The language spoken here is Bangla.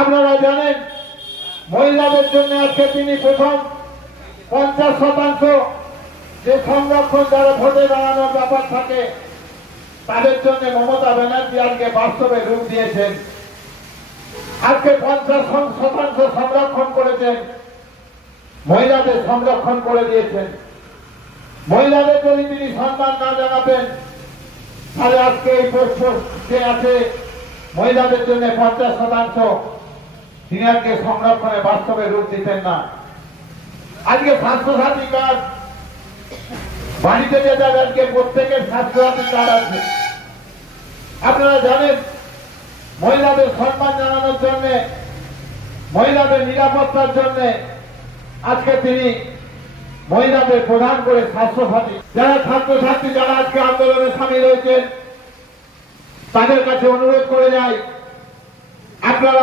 আপনারা জানেন মহিলাদের জন্য আজকে তিনি প্রথম 50% যে সংরক্ষণ যারা ভোটে দাঁড়ানোর ব্যাপার থাকে তাদের জন্য মমতা ব্যানার্জি আজকে বাস্তবে রূপ দিয়েছেন। আজকে 50% সংরক্ষণ করেছেন, মহিলাদের সংরক্ষণ করে দিয়েছেন। মহিলাদের যদি তিনি সম্মান না জানাতেন তাহলে আজকে এই যে আছে মহিলাদের জন্য 50% তিনি আজকে সংরক্ষণে বাস্তবে রূপ দিতেন না। আজকে স্বাস্থ্যসাথী কার্ড বাড়িতে যে আজকে প্রত্যেকের স্বাস্থ্যসাথী কার্ড আছে। আপনারা জানেন মহিলাদের সম্মান জানানোর জন্য, মহিলাদের নিরাপত্তার জন্য আজকে তিনি মহিলাদের প্রধান করে স্বাস্থ্যসাথী যারা ছাত্রছাত্রী যারা আজকে আন্দোলনে সামিল হয়েছেন তাদের কাছে অনুরোধ করে যায় আপনারা